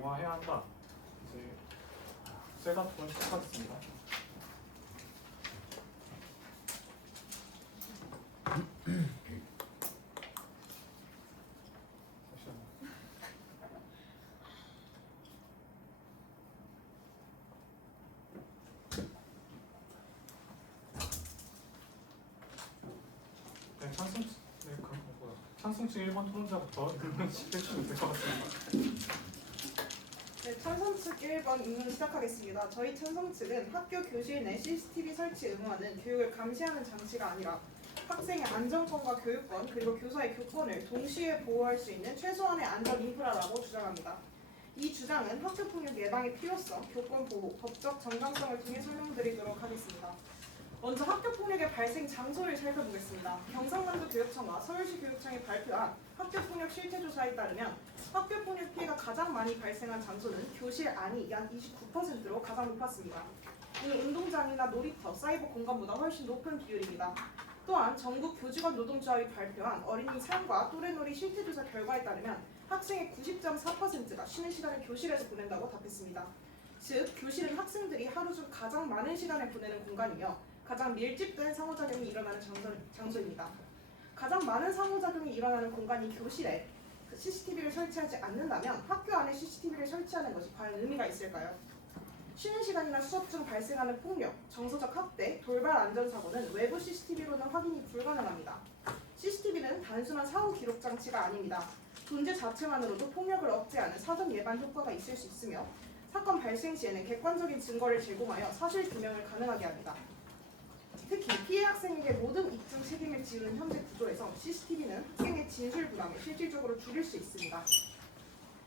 용화해야 한다. 이제 쇠다툼을 시작하겠습니다. 찬성층 1번 토론자부터 해주시면 될 것 같습니다. 네, 찬성 측 1번 의문 시작하겠습니다. 저희 찬성 측은 학교 교실 내 CCTV 설치 의무화는 교육을 감시하는 장치가 아니라 학생의 안전권과 교육권 그리고 교사의 교권을 동시에 보호할 수 있는 최소한의 안전 인프라라고 주장합니다. 이 주장은 학교폭력 예방의 필요성, 교권 보호, 법적 정당성을 통해 설명드리도록 하겠습니다. 먼저 학교폭력의 발생 장소를 살펴보겠습니다. 경상남도 교육청과 서울시 교육청이 발표한 학교폭력 실태조사에 따르면 학교폭력 피해가 가장 많이 발생한 장소는 교실 안이 약 29%로 가장 높았습니다. 이는 운동장이나 놀이터, 사이버 공간보다 훨씬 높은 비율입니다. 또한 전국 교직원 노동조합이 발표한 어린이 삶과 또래놀이 실태조사 결과에 따르면 학생의 90.4%가 쉬는 시간을 교실에서 보낸다고 답했습니다. 즉, 교실은 학생들이 하루 중 가장 많은 시간을 보내는 공간이며 가장 밀집된 상호작용이 일어나는 장소입니다. 가장 많은 상호작용이 일어나는 공간인 교실에 CCTV를 설치하지 않는다면 학교 안에 CCTV를 설치하는 것이 과연 의미가 있을까요? 쉬는 시간이나 수업 중 발생하는 폭력, 정서적 학대, 돌발 안전사고는 외부 CCTV로는 확인이 불가능합니다. CCTV는 단순한 사후 기록 장치가 아닙니다. 존재 자체만으로도 폭력을 억제하는 사전 예방 효과가 있을 수 있으며 사건 발생 시에는 객관적인 증거를 제공하여 사실 규명을 가능하게 합니다. 특히 피해 학생에게 모든 입증 책임을 지우는 현재 구조에서 CCTV는 학생의 진술 부담을 실질적으로 줄일 수 있습니다.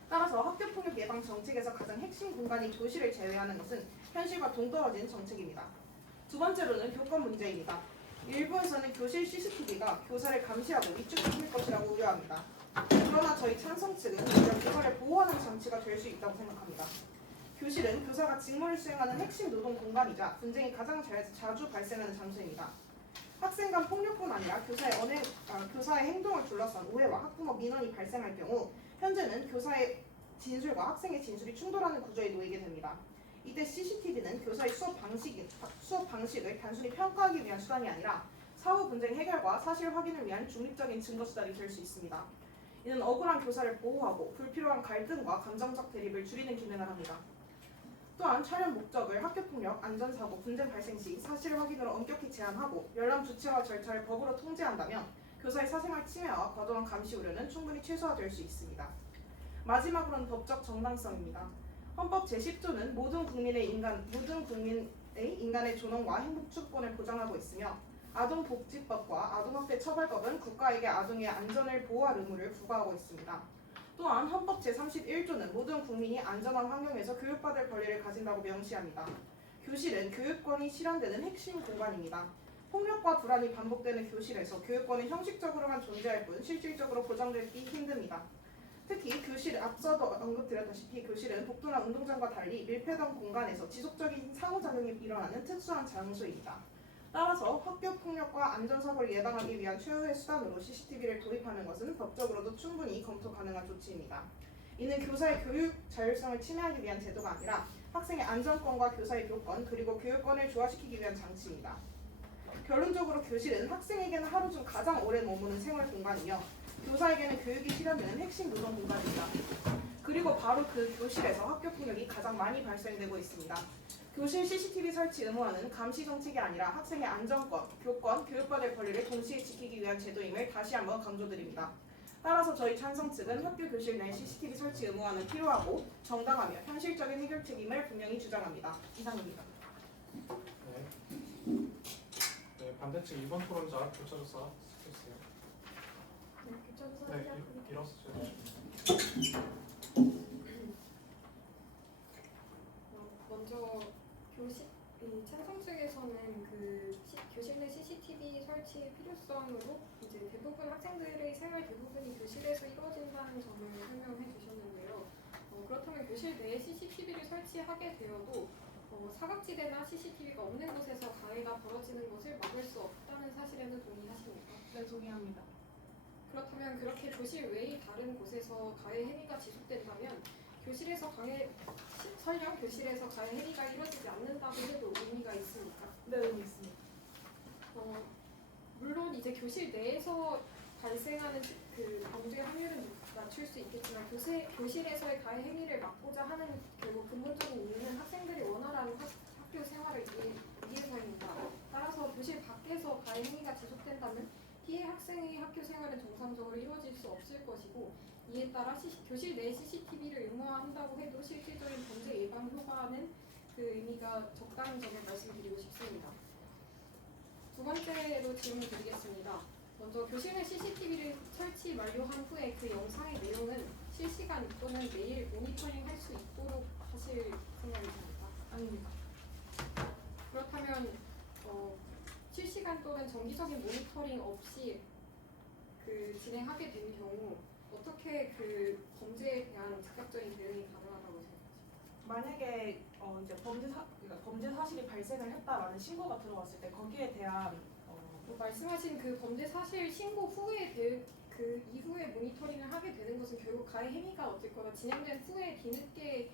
따라서 학교폭력 예방 정책에서 가장 핵심 공간인 교실을 제외하는 것은 현실과 동떨어진 정책입니다. 두 번째로는 교권 문제입니다. 일부에서는 교실 CCTV가 교사를 감시하고 위축시킬 것이라고 우려합니다. 그러나 저희 찬성 측은 오히려 교사를 보호하는 장치가 될 수 있다고 생각합니다. 교실은 교사가 직무를 수행하는 핵심 노동 공간이자 분쟁이 가장 자주 발생하는 장소입니다. 학생 간 폭력뿐 아니라 교사의 행동을 둘러싼 오해와 학부모 민원이 발생할 경우 현재는 교사의 진술과 학생의 진술이 충돌하는 구조에 놓이게 됩니다. 이때 CCTV는 교사의 수업 방식을 단순히 평가하기 위한 수단이 아니라 사후 분쟁 해결과 사실 확인을 위한 중립적인 증거 수단이 될 수 있습니다. 이는 억울한 교사를 보호하고 불필요한 갈등과 감정적 대립을 줄이는 기능을 합니다. 또한 촬영 목적을 학교폭력, 안전사고, 분쟁 발생 시 사실 확인으로 엄격히 제한하고 열람 조치와 절차를 법으로 통제한다면 교사의 사생활 침해와 과도한 감시 우려는 충분히 최소화될 수 있습니다. 마지막으로는 법적 정당성입니다. 헌법 제10조는 모든 국민의 인간의 존엄과 행복 추구권을 보장하고 있으며 아동복지법과 아동학대 처벌법은 국가에게 아동의 안전을 보호할 의무를 부과하고 있습니다. 또한 헌법 제31조는 모든 국민이 안전한 환경에서 교육받을 권리를 가진다고 명시합니다. 교실은 교육권이 실현되는 핵심 공간입니다. 폭력과 불안이 반복되는 교실에서 교육권은 형식적으로만 존재할 뿐 실질적으로 보장되기 힘듭니다. 특히 앞서도 언급드렸다시피 교실은 복도나 운동장과 달리 밀폐된 공간에서 지속적인 상호작용이 일어나는 특수한 장소입니다. 따라서 학교폭력과 안전사고를 예방하기 위한 최후의 수단으로 CCTV를 도입하는 것은 법적으로도 충분히 검토 가능한 조치입니다. 이는 교사의 교육 자율성을 침해하기 위한 제도가 아니라 학생의 안전권과 교사의 교권 그리고 교육권을 조화시키기 위한 장치입니다. 결론적으로 교실은 학생에게는 하루 중 가장 오래 머무는 생활 공간이며 교사에게는 교육이 실현되는 핵심 노동 공간입니다. 그리고 바로 그 교실에서 학교폭력이 가장 많이 발생되고 있습니다. 교실 CCTV 설치 의무화는 감시 정책이 아니라 학생의 안전권, 교권, 교육받을 권리를 동시에 지키기 위한 제도임을 다시 한번 강조드립니다. 따라서 저희 찬성 측은 학교 교실 내 CCTV 설치 의무화는 필요하고 정당하며 현실적인 해결 책임을 분명히 주장합니다. 이상입니다. 네, 반대측 2번 토론자 교차조사 해주세요. 네, 교차조사 네, 일어서 주세요. 먼저 찬성 측에서는 교실 내 CCTV 설치의 필요성으로 이제 대부분 학생들의 생활 대부분이 교실에서 이루어진다는 점을 설명해 주셨는데요. 그렇다면 교실 내에 CCTV를 설치하게 되어도 사각지대나 CCTV가 없는 곳에서 가해가 벌어지는 것을 막을 수 없다는 사실에는 동의하십니까? 네, 동의합니다. 그렇다면 그렇게 교실 외의 다른 곳에서 가해 행위가 지속된다면 교실 설령 교실에서 가해 행위가 이루어지지 않는다고 해도 의미가 있습니까? 네, 의미 있습니다. 물론 이제 교실 내에서 발생하는 그 범죄 확률은 낮출 수 있겠지만 교실에서의 가해 행위를 막고자 하는 결국 근본적인 이유는 학생들이 원활한 학교 생활을 위해서입니다. 따라서 교실 밖에서 가해 행위가 지속된다면 피해 학생의 학교 생활은 정상적으로 이루어질 수 없을 것이고, 이에 따라 교실 내 CCTV를 의무화한다고 해도 실질적인 범죄 예방 효과는 그 의미가 적다는 점을 말씀드리고 싶습니다. 두 번째로 질문 드리겠습니다. 먼저 교실 내 CCTV를 설치 완료한 후에 그 영상의 내용은 실시간 또는 매일 모니터링 할 수 있도록 하실 생각이십니까? 아닙니다. 그렇다면 실시간 또는 정기적인 모니터링 없이 진행하게 된 경우 어떻게 그 범죄에 대한 즉각적인 대응이 가능하다고 생각하십니까? 만약에 이제 범죄 사실이 발생을 했다라는 신고가 들어왔을 때 거기에 대한 말씀하신 그 범죄 사실 신고 후에 그 이후에 모니터링을 하게 되는 것은 결국 가해 행위가 어쨌거나 진행된 후에 뒤늦게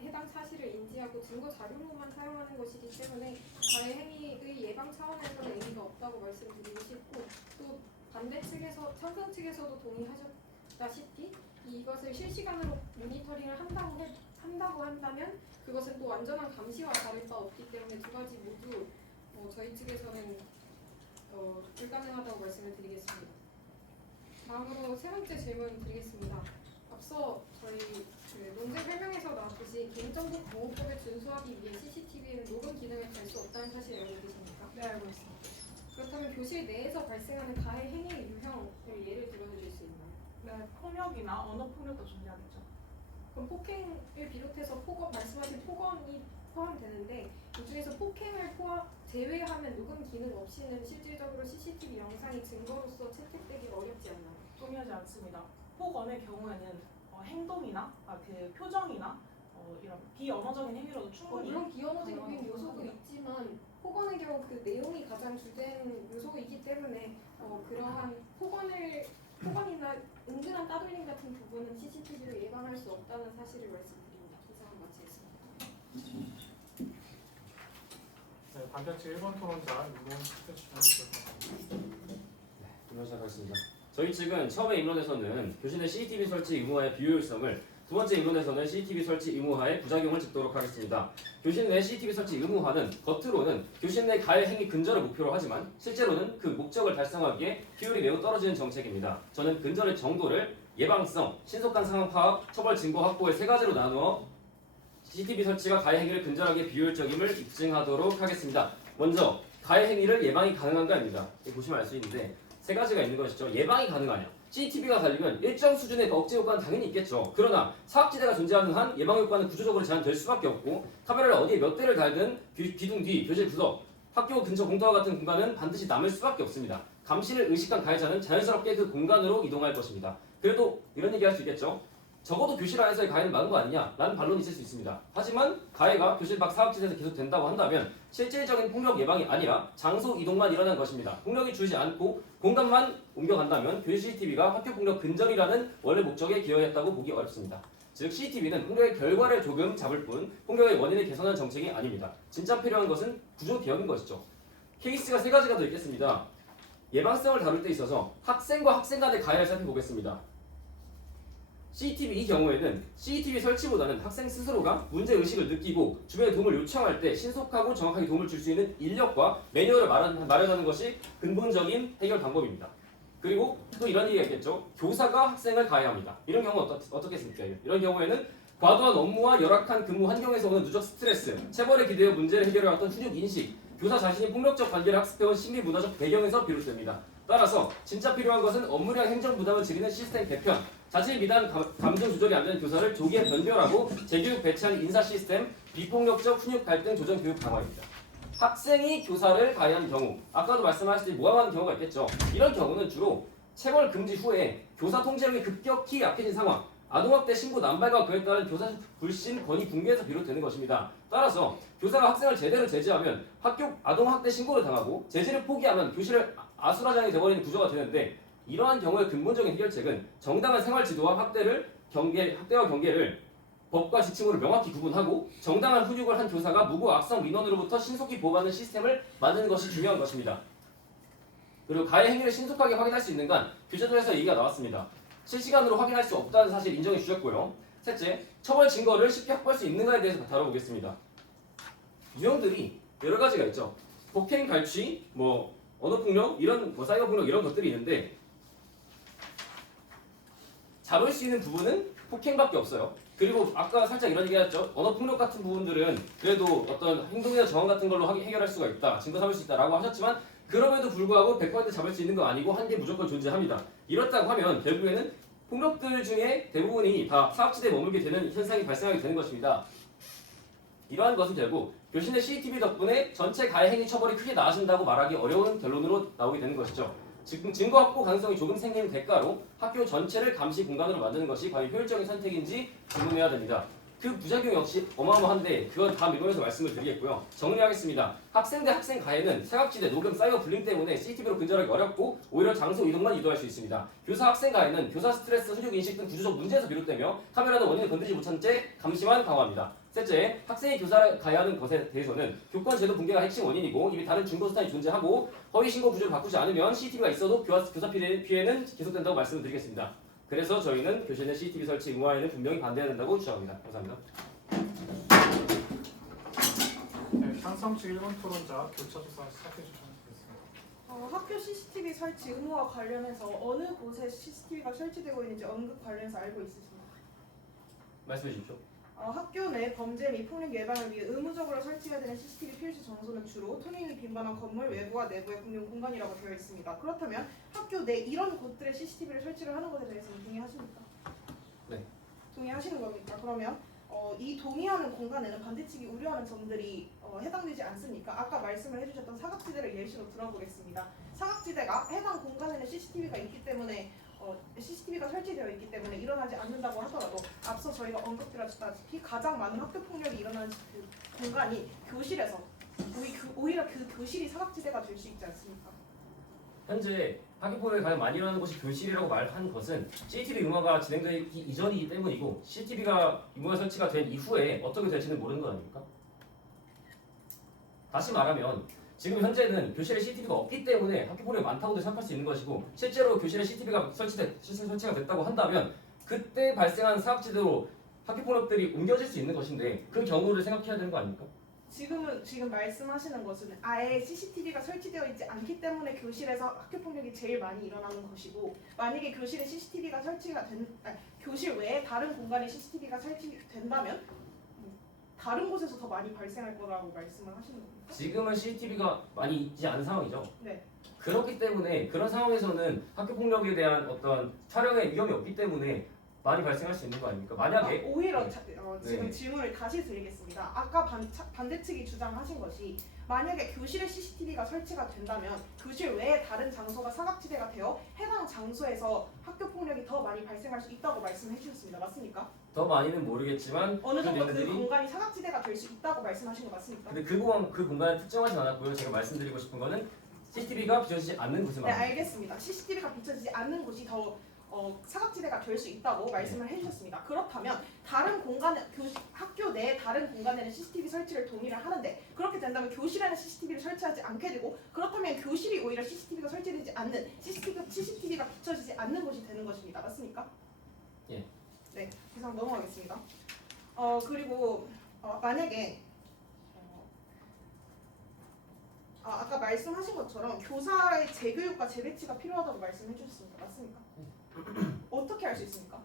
해당 사실을 인지하고 증거 자료로만 사용하는 것이기 때문에 가해 행위의 예방 차원에서는 의미가 없다고 말씀드리고 싶고, 또 반대 측에서 찬성 측에서도 동의하셨다시피 이것을 실시간으로 모니터링을 한다고 한다면 그것은 또 완전한 감시와 다를 바 없기 때문에 두 가지 모두 저희 측에서는 불가능하다고 말씀을 드리겠습니다. 다음으로 세 번째 질문 드리겠습니다. 앞서 저희 논제 설명에서 나왔듯이 개인정보 보호법을 준수하기 위해 CCTV에는 녹음 기능을 달 수 없다는 사실 알고 계십니까? 네, 알고 있습니다. 그렇다면 교실 내에서 발생하는 가해 행위의 유형을 예를 들어줄 수 있나요? 네, 폭력이나 언어 폭력도 존재하겠죠. 그럼 폭행을 비롯해서 말씀하신 폭언이 포함되는데 이 중에서 폭행을 제외하면 녹음 기능 없이는 실질적으로 CCTV 영상이 증거로서 채택되기가 어렵지 않나요? 동의하지 않습니다. 폭언의 경우에는 행동이나 그 표정이나 이런 비언어적인 행위로도 충분히 이런 비언어적인 가능하다고 요소도 합니다. 있지만 폭언의 경우 그 내용이 가장 주된 요소이기 때문에 그러한 폭언이나 은근한 따돌림 같은 부분은 CCTV로 예방할 수 없다는 사실을 말씀드립니다. 이상은 마치겠습니다. 네, 반대측 1번 토론자 유봉 해주시면 좋을 것 같습니다. 질문 시작하겠습니다. 저희 측은 처음에 입론에서는 교실 내 CCTV 설치 의무화의 비효율성을, 두 번째 입론에서는 CCTV 설치 의무화의 부작용을 짚도록 하겠습니다. 교실 내 CCTV 설치 의무화는 겉으로는 교실 내 가해 행위 근절을 목표로 하지만 실제로는 그 목적을 달성하기에 효율이 매우 떨어지는 정책입니다. 저는 근절의 정도를 예방성, 신속한 상황 파악, 처벌 증거 확보의 세 가지로 나누어 CCTV 설치가 가해 행위를 근절하기에 비효율적임을 입증하도록 하겠습니다. 먼저 가해 행위를 예방이 가능한가입니다. 보시면 알 수 있는데 세 가지가 있는 것이죠. 예방이 가능하냐? CCTV가 달리면 일정 수준의 억제 효과는 당연히 있겠죠. 그러나 사각지대가 존재하는 한 예방 효과는 구조적으로 제한될 수밖에 없고, 카메라를 어디에 몇 대를 달든 기둥 뒤, 교실 구석, 학교 근처 공터와 같은 공간은 반드시 남을 수밖에 없습니다. 감시를 의식한 가해자는 자연스럽게 그 공간으로 이동할 것입니다. 그래도 이런 얘기 할 수 있겠죠. 적어도 교실 안에서의 가해는 많은 거 아니냐? 라는 반론이 있을 수 있습니다. 하지만 가해가 교실 밖 사각지대에서 계속 된다고 한다면 실질적인 폭력 예방이 아니라 장소 이동만 일어난 것입니다. 폭력이 줄지 않고 공간만 옮겨간다면 교실 CCTV가 학교 폭력 근절이라는 원래 목적에 기여했다고 보기 어렵습니다. 즉 CCTV는 폭력의 결과를 조금 잡을 뿐 폭력의 원인을 개선하는 정책이 아닙니다. 진짜 필요한 것은 구조 개혁인 것이죠. 케이스가 세 가지가 더 있겠습니다. 예방성을 다룰 때 있어서 학생과 학생 간의 가해를 살펴보겠습니다. CCTV 이 경우에는 CCTV 설치보다는 학생 스스로가 문제의식을 느끼고 주변에 도움을 요청할 때 신속하고 정확하게 도움을 줄 수 있는 인력과 매뉴얼을 마련하는 것이 근본적인 해결 방법입니다. 그리고 또 이런 얘기가 있겠죠. 교사가 학생을 가해합니다. 이런 경우는 어떻겠습니까? 이런 경우에는 과도한 업무와 열악한 근무 환경에서 오는 누적 스트레스, 체벌에 기대어 문제를 해결해왔던 훈육 인식, 교사 자신이 폭력적 관계를 학습해온 심리 문화적 배경에서 비롯됩니다. 따라서 진짜 필요한 것은 업무량 행정 부담을 줄이는 시스템 개편, 자질 미단 감정 조절이 안 되는 교사를 조기에 변별하고 재교육 배치하는 인사 시스템, 비폭력적 훈육 갈등 조정 교육 강화입니다. 학생이 교사를 가해한 경우, 아까도 말씀하셨듯이 모함하는 경우가 있겠죠. 이런 경우는 주로 체벌 금지 후에 교사 통제력이 급격히 약해진 상황, 아동학대 신고 남발과 그에 따른 교사 불신 권위 붕괴에서 비롯되는 것입니다. 따라서 교사가 학생을 제대로 제재하면 학교 아동학대 신고를 당하고 제재를 포기하면 교실을 아수라장이 되어버리는 구조가 되는데, 이러한 경우의 근본적인 해결책은 정당한 생활 지도와 학대와 경계를 법과 지침으로 명확히 구분하고 정당한 훈육을 한 교사가 무고 악성 민원으로부터 신속히 보호받는 시스템을 만드는 것이 중요한 것입니다. 그리고 가해 행위를 신속하게 확인할 수 있는 간 교재도에서 얘기가 나왔습니다. 실시간으로 확인할 수 없다는 사실 인정해 주셨고요. 셋째, 처벌 증거를 쉽게 확보할 수 있는가에 대해서 다뤄보겠습니다. 유형들이 여러 가지가 있죠. 폭행, 갈취, 언어폭력, 이런 사이버 폭력 이런 것들이 있는데 잡을 수 있는 부분은 폭행밖에 없어요. 그리고 아까 살짝 이런 얘기했죠. 언어폭력 같은 부분들은 그래도 어떤 행동이나 정황 같은 걸로 해결할 수가 있다, 증거 삼을 수 있다라고 하셨지만 그럼에도 불구하고 100% 잡을 수 있는 건 아니고 한계 무조건 존재합니다. 이렇다고 하면 결국에는 폭력들 중에 대부분이 다 사각지대에 머물게 되는 현상이 발생하게 되는 것입니다. 이러한 것은 결국 교실 내 CCTV 덕분에 전체 가해 행위 처벌이 크게 나아진다고 말하기 어려운 결론으로 나오게 되는 것이죠. 지금 증거 확보 가능성이 조금 생기는 대가로 학교 전체를 감시 공간으로 만드는 것이 과연 효율적인 선택인지 질문해야 됩니다. 그 부작용 역시 어마어마한데 그건 다음 일본에서 말씀을 드리겠고요. 정리하겠습니다. 학생 대 학생 가해는 사각지대, 녹음, 사이버 불링 때문에 CCTV로 근절하기 어렵고 오히려 장소 이동만 유도할 수 있습니다. 교사 학생 가해는 교사 스트레스, 훈육 인식 등 구조적 문제에서 비롯되며 카메라도 원인을 건드리지 못한 채 감시만 강화합니다. 셋째, 학생이 교사를 가해하는 것에 대해서는 교권 제도 붕괴가 핵심 원인이고 이미 다른 중고 수단이 존재하고 허위 신고 구조를 바꾸지 않으면 CCTV가 있어도 교사 피해는 계속된다고 말씀을 드리겠습니다. 그래서 저희는 교실 내 CCTV 설치 의무화에는 분명히 반대해야 된다고 주장합니다. 감사합니다. 네, 찬성 측 1번 토론자 교차 조사 시작해 주시면 되겠습니다. 학교 CCTV 설치 의무와 관련해서 어느 곳에 CCTV가 설치되고 있는지 언급 관련해서 알고 있으십니까? 말씀해 주십시오. 학교 내 범죄 및 폭력 예방을 위해 의무적으로 설치해야 되는 CCTV 필수 장소는 주로 토닝이 빈번한 건물 외부와 내부의 공용 공간이라고 되어 있습니다. 그렇다면 학교 내 이런 곳들에 CCTV를 설치를 하는 것에 대해서는 동의하십니까? 네. 동의하시는 겁니까? 그러면 이 동의하는 공간에는 반대측이 우려하는 점들이 해당되지 않습니까? 아까 말씀을 해주셨던 사각지대를 예시로 들어보겠습니다. 사각지대가 해당 공간에는 CCTV가 있기 때문에 CCTV가 설치되어 있기 때문에 일어나지 않는다고 하더라도 앞서 저희가 언급드렸다시피 가장 많은 학교 폭력이 일어나는 그 공간이 교실에서 오히려 그 교실이 사각지대가 될 수 있지 않습니까? 현재 학교 폭력이 가장 많이 일어나는 곳이 교실이라고 말한 것은 CCTV 의무화가 진행되기 이전이기 때문이고 CCTV가 의무화 설치가 된 이후에 어떻게 될지는 모르는 거 아닙니까? 다시 말하면 지금 현재는 교실에 CCTV가 없기 때문에 학교 폭력이 많다고도 생각할 수 있는 것이고 실제로 교실에 CCTV가 설치가 됐다고 한다면 그때 발생한 사각지대로 학교 폭력들이 옮겨질 수 있는 것인데 그 경우를 생각해야 되는 거 아닙니까? 지금 말씀하시는 것은 아예 CCTV가 설치되어 있지 않기 때문에 교실에서 학교 폭력이 제일 많이 일어나는 것이고 만약에 교실에 CCTV가 교실 외에 다른 공간에 CCTV가 설치된다면 다른 곳에서 더 많이 발생할 거라고 말씀을 하시는 겁니까? 지금은 CCTV가 많이 있지 않은 상황이죠. 네. 그렇기 때문에 그런 상황에서는 학교 폭력에 대한 어떤 촬영의 위험이 없기 때문에 많이 발생할 수 있는 거 아닙니까? 만약에 오히려 네. 지금 질문을 다시 드리겠습니다. 아까 반대측이 주장하신 것이 만약에 교실에 CCTV가 설치가 된다면 교실 외에 다른 장소가 사각지대가 되어 해당 장소에서 학교 폭력이 더 많이 발생할 수 있다고 말씀해 주셨습니다. 맞습니까? 더 많이는 모르겠지만 어느 정도 그 내용들이 공간이 사각지대가 될 수 있다고 말씀하신 거 맞습니까? 근데 그 공간을 특정하진 않았고요. 제가 말씀드리고 싶은 거는 CCTV가 비춰지지 않는 곳에 네, 말입니다. 알겠습니다. CCTV가 비춰지지 않는 곳이 더 사각지대가 될 수 있다고 말씀을 해주셨습니다. 그렇다면 다른 공간, 학교 내 다른 공간에는 CCTV 설치를 동의를 하는데 그렇게 된다면 교실에는 CCTV를 설치하지 않게 되고 그렇다면 교실이 오히려 CCTV가 설치되지 않는 CCTV가 비춰지지 않는 곳이 되는 것입니다. 맞습니까? 예. 네, 이상 넘어가겠습니다. 그리고 만약에 아까 말씀하신 것처럼 교사의 재교육과 재배치가 필요하다고 말씀해 주셨습니다. 맞습니까? 어떻게 할 수 있습니까?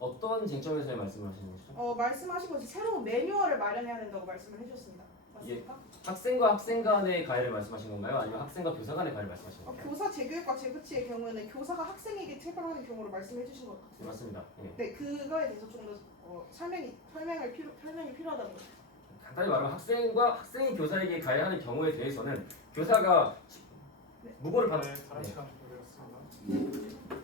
어떤 쟁점에서의 말씀을 하시는 것이죠? 말씀하신 것이 새로운 매뉴얼을 마련해야 된다고 말씀을 해주셨습니다. 맞습니까? 학생과 학생 간의 가해를 말씀하신 건가요? 아니면 학생과 교사 간의 가해를 말씀하신 건가요? 교사 재교육과 재배치의 경우에는 교사가 학생에게 체벌하는 경우를 말씀해 주신 것 같아요. 네, 맞습니다. 예. 네, 그거에 대해서 좀 더 설명이 필요하다는 거죠. 간단히 말하면 학생이 교사에게 가해하는 경우에 대해서는 교사가 무고를 받는 네, 다른 시간 준비되었습니다.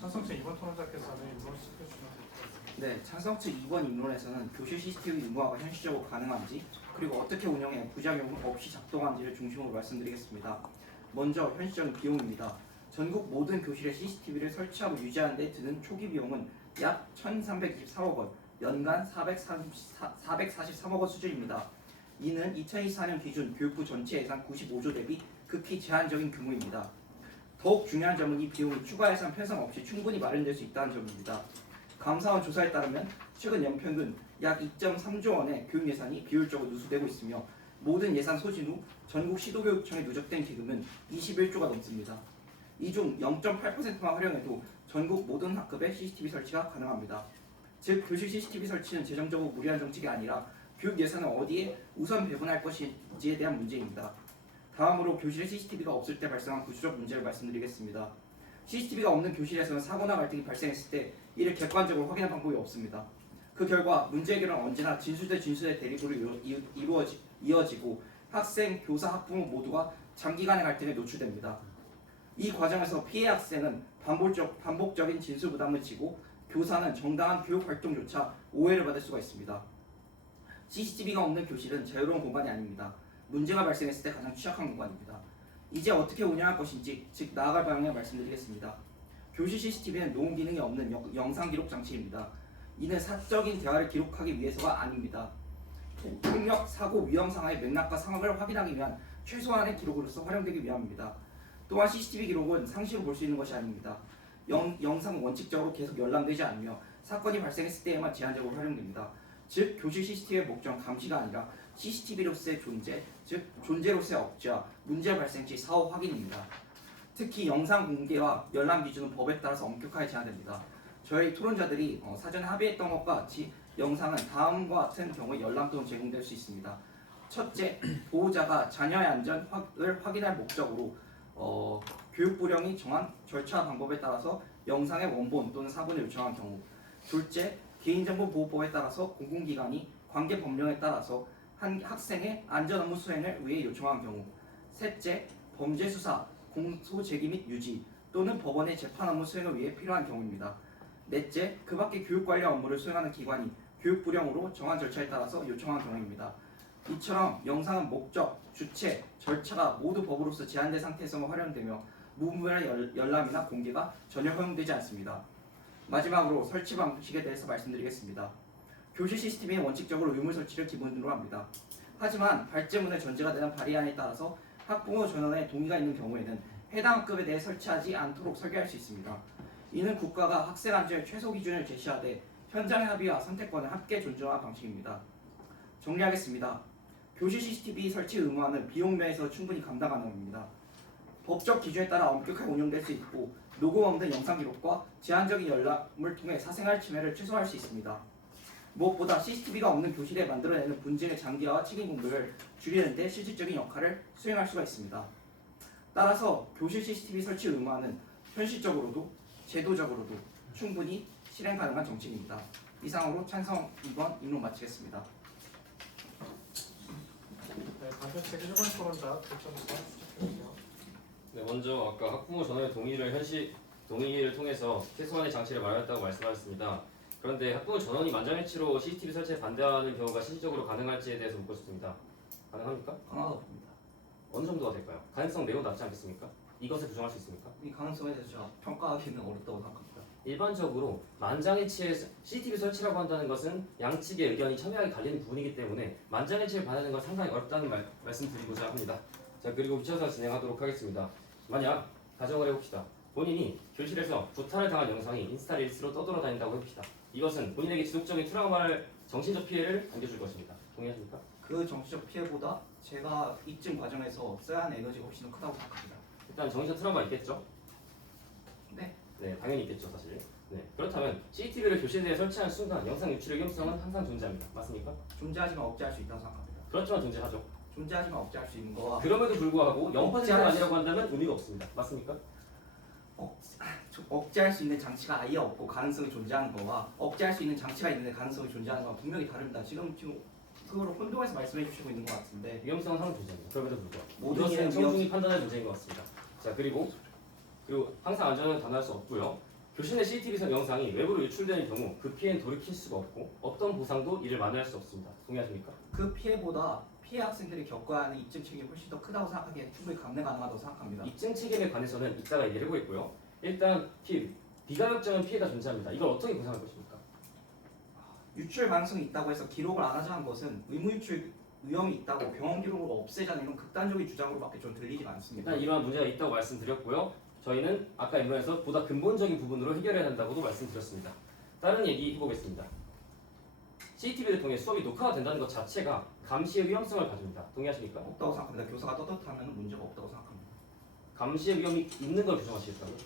찬성 측 2번 토론자께서는 일본 시작해 주시면 되겠습니다. 네, 찬성 측 2번 입론에서는 교실 CCTV 의무화가 현실적으로 가능한지 그리고 어떻게 운영해 부작용 없이 작동하는지를 중심으로 말씀드리겠습니다. 먼저 현실적인 비용입니다. 전국 모든 교실에 CCTV를 설치하고 유지하는 데 드는 초기 비용은 약 1,323억 원, 연간 443억 원 수준입니다. 이는 2024년 기준 교육부 전체 예산 95조 대비 극히 제한적인 규모입니다. 더욱 중요한 점은 이 비용이 추가 예산 편성 없이 충분히 마련될 수 있다는 점입니다. 감사원 조사에 따르면 최근 연평균 약 2.3조 원의 교육 예산이 비효율적으로 누수되고 있으며 모든 예산 소진 후 전국 시도교육청에 누적된 기금은 21조가 넘습니다. 이 중 0.8%만 활용해도 전국 모든 학급에 CCTV 설치가 가능합니다. 즉 교실 CCTV 설치는 재정적으로 무리한 정책이 아니라 교육 예산을 어디에 우선 배분할 것인지에 대한 문제입니다. 다음으로 교실에 CCTV가 없을 때 발생한 구조적 문제를 말씀드리겠습니다. CCTV가 없는 교실에서는 사고나 갈등이 발생했을 때 이를 객관적으로 확인할 방법이 없습니다. 그 결과 문제 해결은 언제나 진술 대 진술의 대립으로 이어지고 학생, 교사, 학부모 모두가 장기간의 갈등에 노출됩니다. 이 과정에서 피해 학생은 반복적인 진술 부담을 지고 교사는 정당한 교육 활동조차 오해를 받을 수가 있습니다. CCTV가 없는 교실은 자유로운 공간이 아닙니다. 문제가 발생했을 때 가장 취약한 공간입니다. 이제 어떻게 운영할 것인지, 즉 나아갈 방향을 말씀드리겠습니다. 교실 CCTV는 녹음 기능이 없는 영상 기록 장치입니다. 이는 사적인 대화를 기록하기 위해서가 아닙니다. 폭력, 사고, 위험 상황의 맥락과 상황을 확인하기 위한 최소한의 기록으로서 활용되기 위함입니다. 또한 CCTV 기록은 상시로 볼 수 있는 것이 아닙니다. 영상은 원칙적으로 계속 열람되지 않으며 사건이 발생했을 때에만 제한적으로 활용됩니다. 즉 교실 CCTV의 목적은 감시가 아니라 CCTV로서의 존재, 즉 존재로서의 억제와 문제 발생 시 사후 확인입니다. 특히 영상 공개와 열람 기준은 법에 따라서 엄격하게 제한됩니다. 저희 토론자들이 사전에 합의했던 것과 같이 영상은 다음과 같은 경우에 열람 또는 제공될 수 있습니다. 첫째, 보호자가 자녀의 안전을 확인할 목적으로 교육 부령이 정한 절차와 방법에 따라서 영상의 원본 또는 사본을 요청한 경우. 둘째, 개인정보보호법에 따라서 공공기관이 관계 법령에 따라서 한 학생의 안전 업무 수행을 위해 요청한 경우. 셋째, 범죄 수사, 공소 제기 및 유지 또는 법원의 재판 업무 수행을 위해 필요한 경우입니다. 넷째, 그 밖의 교육 관련 업무를 수행하는 기관이 교육 부령으로 정한 절차에 따라서 요청한 경우입니다. 이처럼 영상은 목적, 주체, 절차가 모두 법으로서 제한된 상태에서만 활용되며 무분별한 열람이나 공개가 전혀 허용되지 않습니다. 마지막으로 설치 방식에 대해서 말씀드리겠습니다. 교실 CCTV는 원칙적으로 의무 설치를 기본으로 합니다. 하지만 발제문의 전제가 되는 발의안에 따라서 학부모 전원의 동의가 있는 경우에는 해당 학급에 대해 설치하지 않도록 설계할 수 있습니다. 이는 국가가 학생 안전의 최소 기준을 제시하되 현장의 합의와 선택권을 함께 존중하는 방식입니다. 정리하겠습니다. 교실 CCTV 설치 의무화는 비용 면에서 충분히 감당 가능합니다. 법적 기준에 따라 엄격하게 운영될 수 있고 녹음 없는 영상 기록과 제한적인 열람을 통해 사생활 침해를 최소화할 수 있습니다. 무엇보다 CCTV가 없는 교실에 만들어내는 분쟁의 장기화와 책임 공백을 줄이는 데 실질적인 역할을 수행할 수가 있습니다. 따라서 교실 CCTV 설치 의무화는 현실적으로도 제도적으로도 충분히 실행 가능한 정책입니다. 이상으로 찬성 2번 입론 마치겠습니다. 네, 단편책 1번 토론자 교차조사 시작해주세요. 네, 먼저 아까 학부모 전원의 동의를 통해서 최소한의 장치를 마련했다고 말씀하셨습니다. 그런데 학부모 전원이 만장일치로 CCTV 설치에 반대하는 경우가 실질적으로 가능할지에 대해서 묻고 싶습니다. 가능합니까? 가능합니다. 어느 정도가 될까요? 가능성 매우 낮지 않겠습니까? 이것을 부정할 수 있습니까? 이 가능성에 대해서 제가 평가하기는 어렵다고 생각합니다. 일반적으로 만장일치의 CCTV 설치라고 한다는 것은 양측의 의견이 첨예하게 갈리는 부분이기 때문에 만장일치를 바라는 건 상당히 어렵다는 말씀드리고자 합니다. 자, 그리고 붙여서 진행하도록 하겠습니다. 만약 가정을 해봅시다. 본인이 교실에서 구타를 당한 영상이 인스타 릴스로 떠돌아다닌다고 해봅시다. 이것은 본인에게 지속적인 트라우마를 정신적 피해를 안겨줄 것입니다. 동의하십니까? 그 정치적 피해보다 제가 입증 과정에서 써야 하는 에너지가 훨씬 더 크다고 생각합니다. 일단 정신적 트라우마 있겠죠? 네. 네, 당연히 있겠죠, 사실. 네, 그렇다면 CCTV를 교실 내에 설치하는 순간 영상 유출의 위험성은 항상 존재합니다. 맞습니까? 존재하지만 억제할 수 있다고 생각합니다. 그렇지만 존재하죠. 존재하지만 억제할 수 있는 거와 그럼에도 불구하고 0%가 아니라고 한다면 의미가 없습니다. 맞습니까? 억제할 수 있는 장치가 아예 없고 가능성이 존재하는 거와 억제할 수 있는 장치가 있는데 가능성이 존재하는 건 분명히 다릅니다. 지금 그거를 혼동해서 말씀해 주시고 있는 것 같은데 위험성은 항상 존재합니다. 그럼에도 불구하고 모든 이것은 일은 청중이 판단할 문제인 것 같습니다. 자, 그리고 항상 안전은 단호할 수 없고요. 교실 내 CCTV 영상이 외부로 유출되는 경우 그 피해는 돌이킬 수가 없고 어떤 보상도 이를 만회할 수 없습니다. 동의하십니까? 그 피해보다 피해 학생들이 겪어야 하는 입증 책임이 훨씬 더 크다고 생각하기에 충분히 감내 가능하다고 생각합니다. 입증 책임에 관해서는 이따가 얘기를 해보겠고요. 일단 비가역적인 피해가 존재합니다. 이걸 어떻게 보상할 것입니까? 유출 가능성이 있다고 해서 기록을 안 하자는 것은 의무 유출 위험이 있다고 병원 기록을 없애자는 이런 극단적인 주장으로밖에 좀 들리지가 않습니다. 일단 이러한 문제가 있다고 말씀드렸고요. 저희는 아까 인론에서 보다 근본적인 부분으로 해결해야 한다고도 말씀드렸습니다. 다른 얘기 해보겠습니다. CCTV를 통해 수업이 녹화가 된다는 것 자체가 감시의 위험성을 가집니다. 동의하십니까? 없다고 생각합니다. 교사가 떳떳하면 문제가 없다고 생각합니다. 감시의 위험이 있는 걸 규정하시겠다고요?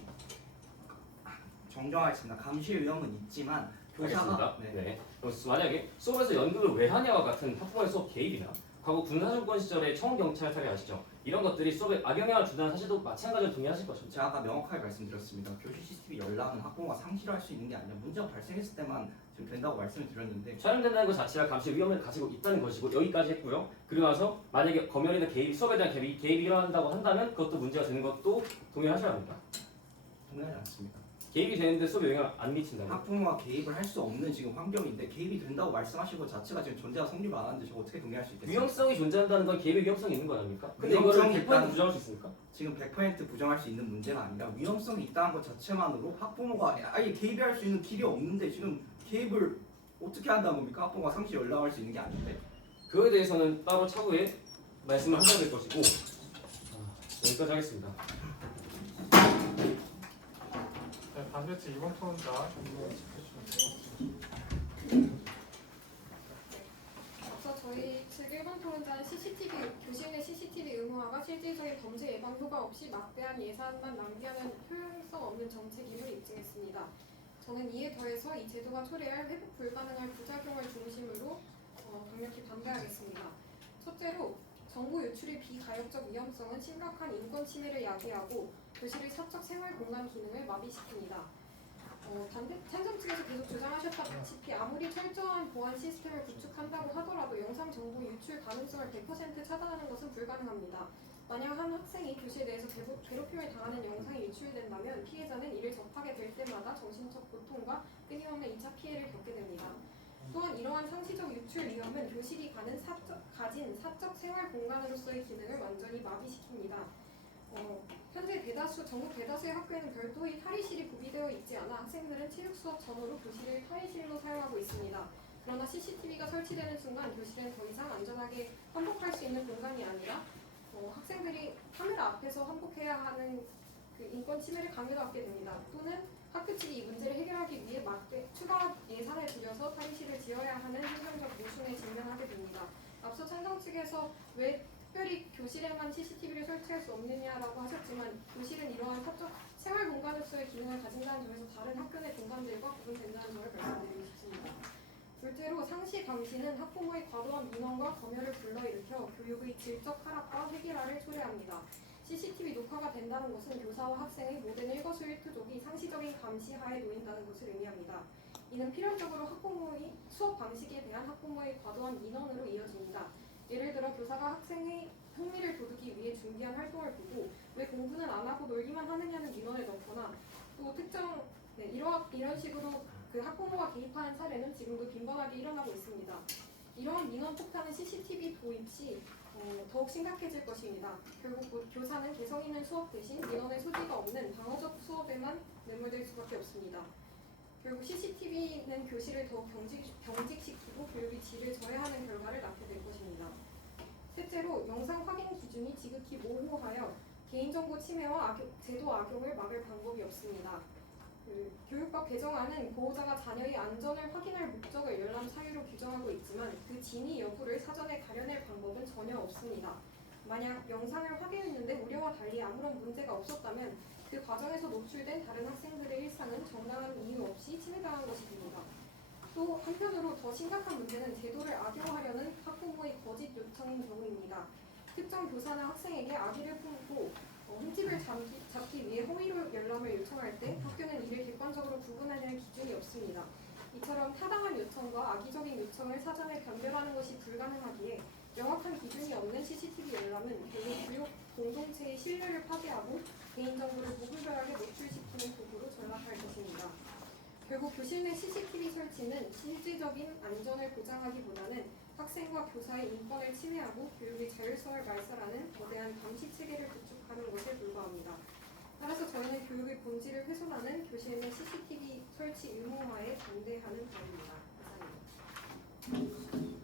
정정하겠습니다. 감시의 위험은 있지만 교사가 알겠습니다. 네. 그럼 만약에 수업에서 연극을 왜 하냐와 같은 학부모의 수업 개입이나 과거 군사정권 시절의 청경찰 사례 아시죠? 이런 것들이 수업에 악영향을 준다는 사실도 마찬가지로 동의하실 것입니다. 제가 아까 명확하게 말씀드렸습니다. 교실 CCTV 열람은 학부모가 상시로 할 수 있는 게 아니라 문제가 발생했을 때만 지금 된다고 말씀을 드렸는데 촬영된다는 것 자체가 감시 위험을 가지고 있다는 것이고 여기까지 했고요. 그리고 나서 만약에 검열이나 개입, 수업에 대한 개입이 일어난다고 한다면 그것도 문제가 되는 것도 동의하셔야 합니다. 동의하지 않습니다. 개입이 되는데 수업에 영향 안 미친다면 학부모가 개입을 할 수 없는 지금 환경인데 개입이 된다고 말씀하신 것 자체가 지금 전제가 성립을 안 하는데 저거 어떻게 동의할 수 있겠습니까? 위험성이 존재한다는 건 개입의 위험성이 있는 거 아닙니까? 근데 이거를 위험성이 100% 있다는 부정할 수 있습니까? 지금 100% 부정할 수 있는 문제가 아니라 위험성이 있다는 것 자체만으로 학부모가 아예 개입할 수 있는 길이 없는데 지금 개입을 어떻게 한다는 겁니까? 학부모가 상시 연락할 수 있는 게 아닌데 그거에 대해서는 따로 차후에 말씀을 하셔야 될 것이고 여기까지 하겠습니다. 네, 반대체 2번 토론자 이거 짚어주시면 됩니다. 앞서 저희 측 1번 토론자는 교실 내 CCTV 의무화가 실질적인 범죄 예방 효과 없이 막대한 예산만 낭비하는 효용성 없는 정책임을 입증했습니다. 저는 이에 더해서 이 제도가 초래할 회복 불가능한 부작용을 중심으로 강력히 반대하겠습니다. 첫째로 정보 유출의 비가역적 위험성은 심각한 인권 침해를 야기하고 교실의 사적 생활 공간 기능을 마비시킵니다. 찬성 측에서 계속 주장하셨다시피 아무리 철저한 보안 시스템을 구축한다고 하더라도 영상 정보 유출 가능성을 100% 차단하는 것은 불가능합니다. 만약 한 학생이 교실 내에서 괴롭힘을 당하는 영상이 유출된다면 피해자는 이를 접하게 될 때마다 정신적 고통과 끊임없는 2차 피해를 겪게 됩니다. 또한 이러한 상시적 유출 위험은 교실이 가진 사적 생활 공간으로서의 기능을 완전히 마비시킵니다. 현재 전국 대다수의 학교에는 별도의 탈의실이 구비되어 있지 않아 학생들은 체육 수업 전후로 교실을 탈의실로 사용하고 있습니다. 그러나 CCTV가 설치되는 순간 교실은 더 이상 안전하게 환복할 수 있는 공간이 아니라 학생들이 카메라 앞에서 환복해야 하는 그 인권 침해를 강요받게 됩니다. 또는 학교 측이 이 문제를 해결하기 위해 추가 예산을 들여서 탈의실을 지어야 하는 행정적 모순에 직면하게 됩니다. 앞서 찬성 측에서 왜 특별히 교실에만 CCTV를 설치할 수 없느냐라고 하셨지만 교실은 이러한 사적 생활 공간으로서의 기능을 가진다는 점에서 다른 학교 내 공간들과 구분된다는 점을 말씀드리고 싶습니다. 둘째로 상시 감시는 학부모의 과도한 민원과 검열을 불러일으켜 교육의 질적 하락과 획일화를 초래합니다. CCTV 녹화가 된다는 것은 교사와 학생의 모든 일거수일투족이 상시적인 감시하에 놓인다는 것을 의미합니다. 이는 필연적으로 학부모의 수업 방식에 대한 학부모의 과도한 민원으로 이어집니다. 예를 들어 교사가 학생의 흥미를 돋우기 위해 준비한 활동을 보고 왜 공부는 안 하고 놀기만 하느냐는 민원을 넣거나 또 이런 식으로 그 학부모가 개입하는 사례는 지금도 빈번하게 일어나고 있습니다. 이러한 민원 폭탄은 CCTV 도입 시 더욱 심각해질 것입니다. 결국 교사는 개성 있는 수업 대신 민원의 소지가 없는 방어적 수업에만 매몰될 수밖에 없습니다. 결국 CCTV는 교실을 더욱 경직시키고 교육의 질을 저해하는 결과를 낳게 될 것입니다. 셋째로 영상 확인 기준이 지극히 모호하여 개인정보 침해와 제도 악용을 막을 방법이 없습니다. 교육법 개정안은 보호자가 자녀의 안전을 확인할 목적을 열람 사유로 규정하고 있지만 그 진위 여부를 사전에 가려낼 방법은 전혀 없습니다. 만약 영상을 확인했는데 우려와 달리 아무런 문제가 없었다면 그 과정에서 노출된 다른 학생들의 일상은 정당한 이유 없이 침해당한 것이 됩니다. 또 한편으로 더 심각한 문제는 제도를 악용하려는 학부모의 거짓 요청인 경우입니다. 특정 교사나 학생에게 악의를 품고 흠집을 잡기 위해 허위로 열람을 요청할 때 학교는 이를 객관적으로 구분하는 기준이 없습니다. 이처럼 타당한 요청과 악의적인 요청을 사전에 변별하는 것이 불가능하기에 명확한 기준이 없는 CCTV 열람은 결국 교육 공동체의 신뢰를 파괴하고 개인정보를 무분별하게 노출시키는 도구로 전락할 것입니다. 결국 교실 내 CCTV 설치는 실질적인 안전을 보장하기보다는 학생과 교사의 인권을 침해하고 교육의 자율성을 말살하는 거대한 감시 체계를 구축하는 것에 불과합니다. 따라서 저희는 교육의 본질을 훼손하는 교실 내 CCTV 설치 의무화에 반대하는 바입니다. 이상입니다.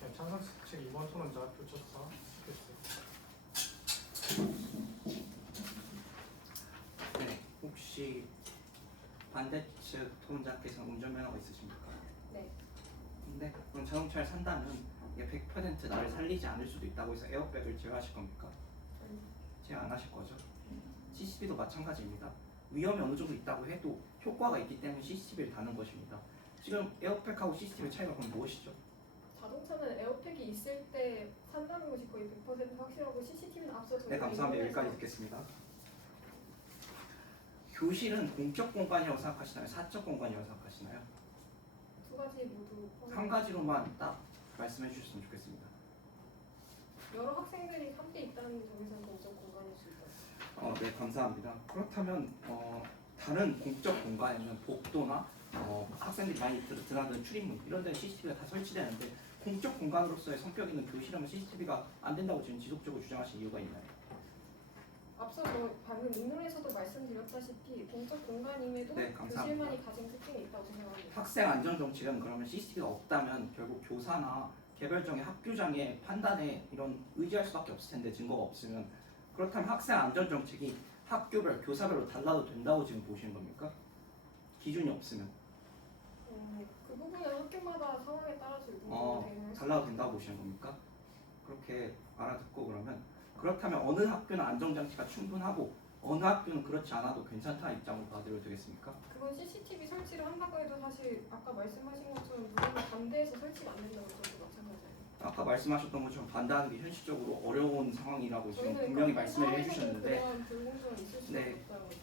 네, 찬성 측 2번 토론자 교차조사 시작했습니다. 네, 혹시 반대 측 토론자께서 운전면허가 있으십니까? 네. 네, 그럼 자동차를 산다면 이게 100% 나를 살리지 않을 수도 있다고 해서 에어백을 제어하실 겁니까? 제어 안 하실 거죠? CCTV도 마찬가지입니다. 위험이 어느 정도 있다고 해도 효과가 있기 때문에 CCTV를 다는 것입니다. 지금 에어백하고 CCTV 차이가 그럼 무엇이죠? 자동차는 에어백이 있을 때 산다는 것이 거의 100% 확실하고 CCTV는 앞서 네, 감사합니다. 여기까지 듣겠습니다. 교실은 공적 공간이라고 생각하시나요? 사적 공간이라고 생각하시나요? 두 가지 모두 한 가지로만 딱 말씀해 주셨으면 좋겠습니다. 여러 학생들이 함께 있다는 점에서는 공적 공간일 수 있다. 네, 감사합니다. 그렇다면 다른 공적 공간에는 복도나 학생들이 많이 드나드는 출입문 이런 데는 CCTV가 다 설치되는데 공적 공간으로서의 성격 있는 교실하면 CCTV가 안 된다고 지금 지속적으로 주장하신 이유가 있나요? 앞서 저 방금 인문에서도 말씀드렸다시피 공적 공간임에도 네, 감사합니다. 교실만이 가진 특징이 있다고 생각합니다. 학생 안전 정책은 그러면 CCTV가 없다면 결국 교사나 개별적인 학교장의 판단에 이런 의지할 수밖에 없을 텐데 증거가 없으면 그렇다면 학생 안전 정책이 학교별 교사별로 달라도 된다고 지금 보시는 겁니까? 기준이 없으면 그 부분은 학교마다 상황에 따라서 유동적으로 되는 달라도 된다고 보시는 겁니까? 그렇게 알아듣고 그렇다면 어느 학교는 안전장치가 충분하고 어느 학교는 그렇지 않아도 괜찮다는 입장으로 받아들여도 되겠습니까? 그건 CCTV 설치를 한다고 해도 사실 아까 말씀하신 것처럼 누구나 반대해서 설치가 안 된다고 해도 마찬가지예요. 아까 말씀하셨던 것처럼 반대하는 게 현실적으로 어려운 상황이라고 지금 분명히 말씀을 해주셨는데 그런 불공정은 있을 수밖에 네. 없다는 거죠.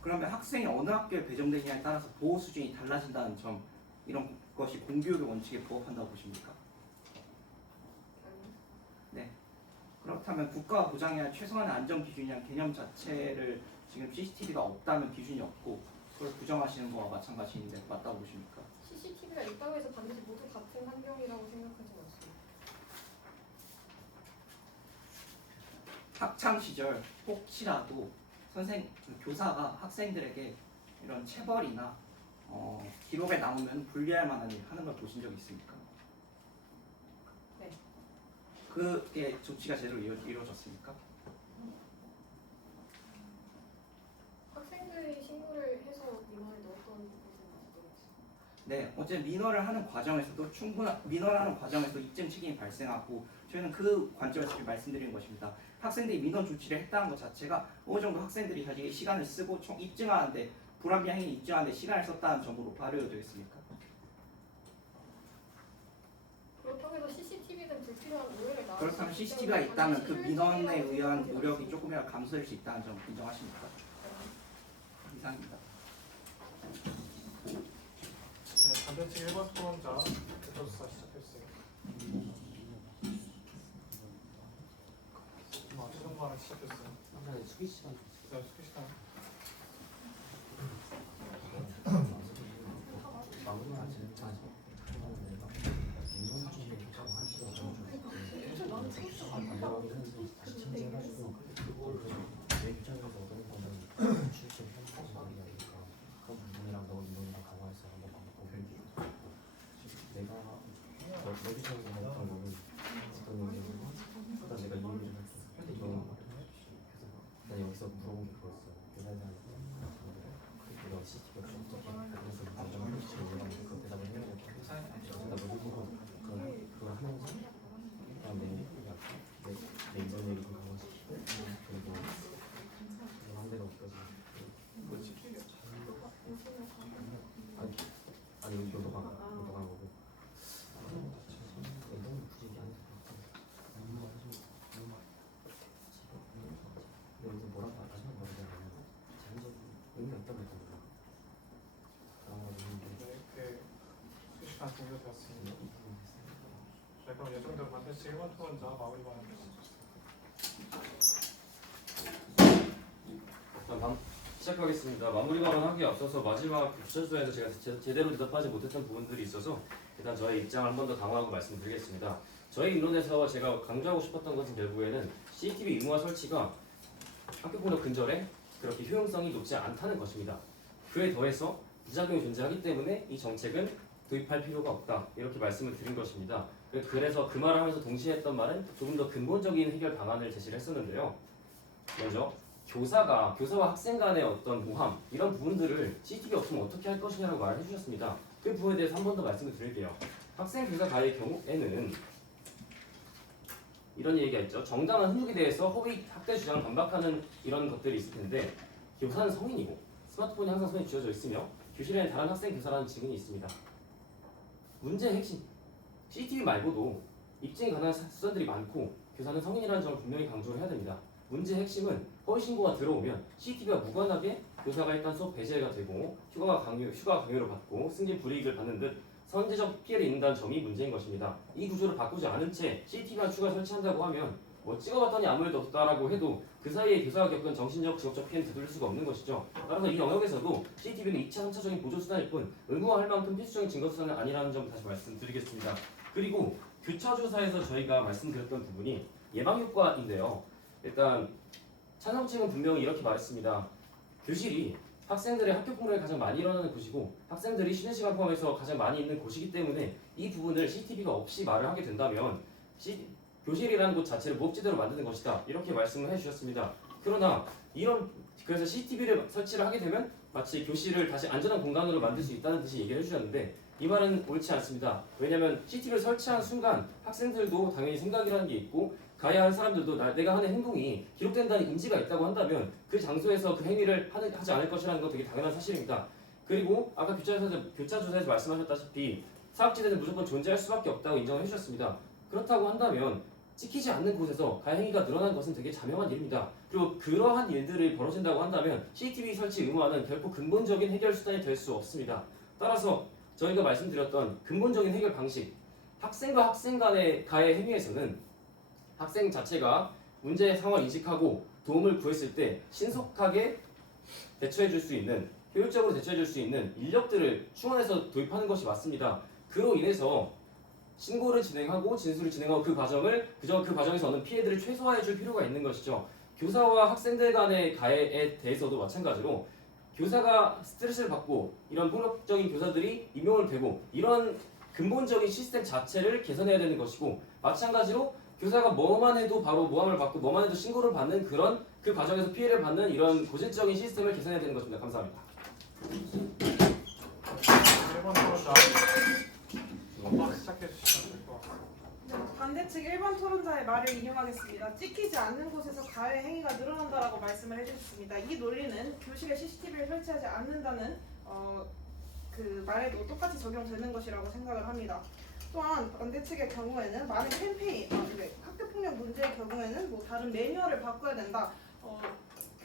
그러면 학생이 어느 학교에 배정되느냐에 따라서 보호 수준이 달라진다는 점 이런 것이 공교육의 원칙에 부합한다고 보십니까? 네. 그렇다면 국가가 보장해야 할 최소한의 안전 기준이란 개념 자체를 지금 CCTV가 없다면 기준이 없고 그걸 부정하시는 거와 마찬가지인데 맞다고 보십니까? CCTV가 있다고 해서 반드시 모두 같은 환경이라고 생각하지 않습니다. 학창 시절 혹시라도 교사가 학생들에게 이런 체벌이나 기록에 남으면 불리할 만한 일 하는 걸 보신 적 있습니까? 네. 그게 조치가 제대로 이루어졌습니까? 학생들이 신고를 해서 민원을 넣었던 것은 모르겠습니다. 네, 어제 민원을 하는 과정에서도 민원을 하는 과정에서 입증 책임이 발생하고 저희는 그 관점에서 지금 말씀드리는 것입니다. 학생들이 민원 조치를 했다는 것 자체가 어느 정도 학생들이 자기의 시간을 쓰고 입증하는데 불합리한 행위 입증하는데 시간을 썼다는 점으로 발효가 되겠습니까? 그렇다고 해서 CCTV는 불필요한 오해를 낳을 그렇다면 수 있기 CCTV가 때문에 있다면 그 반드시 민원에 효율적이라고 의한 생각하지 노력이 않습니다. 조금이라도 감소될 수 있다는 점 인정하십니까? 이상입니다. 네, 반대 측 1번 토론자 교차조사 시작했어요. 최종반은 시작했어요. 수기 시간 네, 수기 시간. 내 입장에서 어떤 거는 실제 현실이 아니니까 그런 부분이랑 너 이론이랑 강화해서 한번 바꿔보고 내가 내 입장에서 어떤 거는 어떤 얘기고 일단 내가 이 얘기를 할게 이건 그래서 난 여기서 물어본 게 그거였어 교사한테 내가 CCTV가 어떻게 그래서 안전을 지금 얘기하는데 그 대답을 해야 될 것 같아 나 모르고 그걸 하면서 그다음 내 이전 얘기도 강화시키고 그리고 마음대로 없어지. 아니 너도가 거고. 너무 굳이 얘기 안 해서 근데 이제 뭐라고 하시면 모르잖아요. 제한적 의미가 있다고 했잖아요. 네, 이렇게 수기 시간 종료되었습니다. 네, 그럼 예정대로 반대 측 1번 토론자 마무리 발언 주시죠. 시작하겠습니다. 마무리 발언하기에 앞서서 마지막 교차조사에서 제가 제대로 대답하지 못했던 부분들이 있어서 일단 저의 입장을 한 번 더 강화하고 말씀드리겠습니다. 저희 입론에서 제가 강조하고 싶었던 것은 결국에는 CCTV 의무화 설치가 학교폭력 근절에 그렇게 효용성이 높지 않다는 것입니다. 그에 더해서 부작용이 존재하기 때문에 이 정책은 도입할 필요가 없다 이렇게 말씀을 드린 것입니다. 그래서 그 말을 하면서 동시에 했던 말은 조금 더 근본적인 해결 방안을 제시를 했었는데요. 먼저 교사와 학생 간의 어떤 모함 이런 부분들을 CCTV 없으면 어떻게 할 것이냐고 말을 해주셨습니다. 그 부분에 대해서 한 번 더 말씀을 드릴게요. 학생 교사 간의 경우에는 이런 얘기가 있죠. 정당한 훈육에 대해서 허위 학대 주장을 반박하는 이런 것들이 있을 텐데 교사는 성인이고 스마트폰이 항상 손에 쥐어져 있으며 교실에는 다른 학생 교사라는 증인이 있습니다. 문제의 핵심 CCTV 말고도 입증이 가능한 수단들이 많고 교사는 성인이라는 점을 분명히 강조를 해야 됩니다. 문제의 핵심은 허위 신고가 들어오면 CCTV가 무관하게 교사가 일단 수업 배제가 되고 휴가 강요를 받고 승진 불이익을 받는 듯 선제적 피해를 입는다는 점이 문제인 것입니다. 이 구조를 바꾸지 않은 채 CCTV만 추가 설치한다고 하면 뭐 찍어봤더니 아무 일도 없다라고 해도 그 사이에 교사가 겪은 정신적, 직업적 피해는 되돌릴 수가 없는 것이죠. 따라서 이 영역에서도 CCTV는 2차, 3차적인 보조수단일 뿐 의무화할 만큼 필수적인 증거수단은 아니라는 점 다시 말씀드리겠습니다. 그리고 교차조사에서 저희가 말씀드렸던 부분이 예방효과인데요. 일단 찬성층은 분명히 이렇게 말했습니다. 교실이 학생들의 학교폭력이 가장 많이 일어나는 곳이고 학생들이 쉬는 시간 포함해서 가장 많이 있는 곳이기 때문에 이 부분을 CCTV가 없이 말을 하게 된다면 교실이라는 곳 자체를 무법지대로 만드는 것이다 이렇게 말씀을 해주셨습니다. 그러나 그래서 CCTV를 설치를 하게 되면 마치 교실을 다시 안전한 공간으로 만들 수 있다는 듯이 얘기를 해주셨는데 이 말은 옳지 않습니다. 왜냐하면 CCTV를 설치한 순간 학생들도 당연히 생각이라는 게 있고 가해한 사람들도 내가 하는 행동이 기록된다는 인지가 있다고 한다면 그 장소에서 그 행위를 하지 않을 것이라는 건 되게 당연한 사실입니다. 그리고 아까 교차조사에서 말씀하셨다시피 사학지대는 무조건 존재할 수밖에 없다고 인정을 해주셨습니다. 그렇다고 한다면 찍히지 않는 곳에서 가해 행위가 늘어난 것은 되게 자명한 일입니다. 그리고 그러한 일들이 벌어진다고 한다면 CCTV 설치 의무화는 결코 근본적인 해결 수단이 될 수 없습니다. 따라서 저희가 말씀드렸던 근본적인 해결 방식, 학생과 학생 간의 가해 행위에서는 학생 자체가 문제 상황을 인식하고 도움을 구했을 때 신속하게 대처해줄 수 있는, 효율적으로 대처해줄 수 있는 인력들을 충원해서 도입하는 것이 맞습니다. 그로 인해서 신고를 진행하고 진술을 진행하고 그 과정에서 얻는 피해들을 최소화해줄 필요가 있는 것이죠. 교사와 학생들 간의 가해에 대해서도 마찬가지로 교사가 스트레스를 받고 이런 폭력적인 교사들이 임용을 되고 이런 근본적인 시스템 자체를 개선해야 되는 것이고 마찬가지로 교사가 뭐만 해도 바로 모함을 받고 뭐만 해도 신고를 받는 그런 그 과정에서 피해를 받는 이런 고질적인 시스템을 개선해야 되는 것입니다. 감사합니다. 1번 토론자 시작해 주시면 될 것 같습니다. 네, 반대측 1번 토론자의 말을 인용하겠습니다. 찍히지 않는 곳에서 가해 행위가 늘어난다라고 말씀을 해주셨습니다. 이 논리는 교실에 CCTV를 설치하지 않는다는 그 말에도 똑같이 적용되는 것이라고 생각을 합니다. 또한 반대측의 경우에는 많은 캠페인, 학교폭력 문제의 경우에는 뭐 다른 매뉴얼을 바꿔야 된다,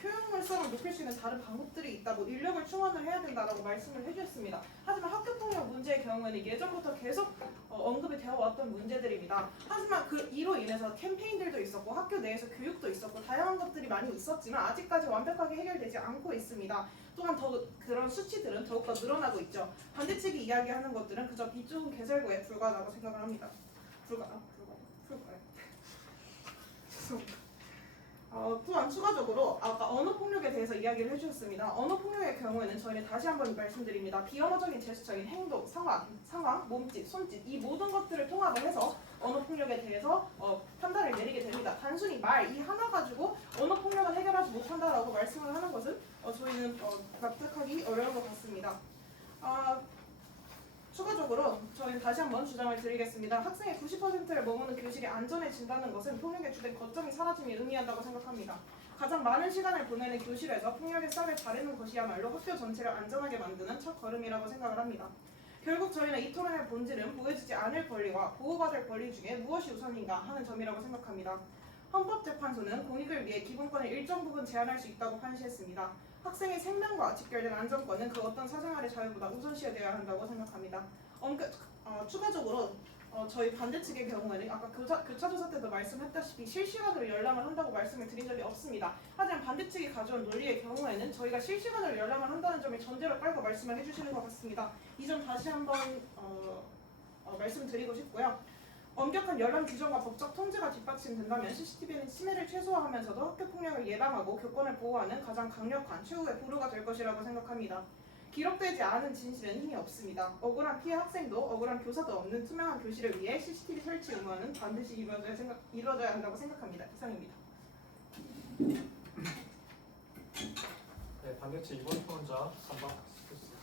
효용성을 높일 수 있는 다른 방법들이 있다, 뭐 인력을 충원을 해야 된다라고 말씀을 해주셨습니다. 하지만 학교폭력 문제의 경우에는 예전부터 계속 언급이 되어 왔던 문제들입니다. 하지만 이로 인해서 캠페인들도 있었고 학교 내에서 교육도 있었고 다양한 것들이 많이 있었지만 아직까지 완벽하게 해결되지 않고 있습니다. 또한 그런 수치들은 더욱더 늘어나고 있죠. 반대측이 이야기하는 것들은 그저 빗 좋은 개설구에 불과하다고 생각을 합니다. 불과해요. 죄송합니다. 또한 추가적으로 아까 언어폭력에 대해서 이야기를 해주셨습니다. 언어폭력의 경우에는 저희는 다시 한번 말씀드립니다. 비언어적인 제스처인 행동, 상황, 몸짓, 손짓 이 모든 것들을 통합을 해서 언어폭력에 대해서 판단을 내리게 됩니다. 단순히 말 이 하나 가지고 언어폭력을 해결하지 못한다라고 말씀을 하는 것은 저희는 납득하기 어려운 것 같습니다. 추가적으로 저희는 다시 한번 주장을 드리겠습니다. 학생의 90%를 머무는 교실이 안전해진다는 것은 폭력의 주된 거점이 사라짐을 의미한다고 생각합니다. 가장 많은 시간을 보내는 교실에서 폭력의 싹을 바르는 것이야말로 학교 전체를 안전하게 만드는 첫 걸음이라고 생각을 합니다. 결국 저희는 이 토론의 본질은 보호해주지 않을 권리와 보호받을 권리 중에 무엇이 우선인가 하는 점이라고 생각합니다. 헌법재판소는 공익을 위해 기본권을 일정 부분 제한할 수 있다고 판시했습니다. 학생의 생명과 직결된 안전권은 그 어떤 사생활의 자유보다 우선시해야 한다고 생각합니다. 추가적으로 저희 반대측의 경우에는 아까 교차조사 때도 말씀했다시피 실시간으로 열람을 한다고 말씀을 드린 적이 없습니다. 하지만 반대측이 가져온 논리의 경우에는 저희가 실시간으로 열람을 한다는 점을 전제로 깔고 말씀을 해주시는 것 같습니다. 이 점 다시 한번 말씀드리고 싶고요. 엄격한 열람 규정과 법적 통제가 뒷받침된다면 CCTV는 침해를 최소화하면서도 학교 폭력을 예방하고 교권을 보호하는 가장 강력한 최후의 보루가 될 것이라고 생각합니다. 기록되지 않은 진실은 힘이 없습니다. 억울한 피해 학생도 억울한 교사도 없는 투명한 교실을 위해 CCTV 설치 의무화는 반드시 이루어져야 한다고 생각합니다. 이상입니다. 네, 반대측 2번 토론자 반박시켰습니다.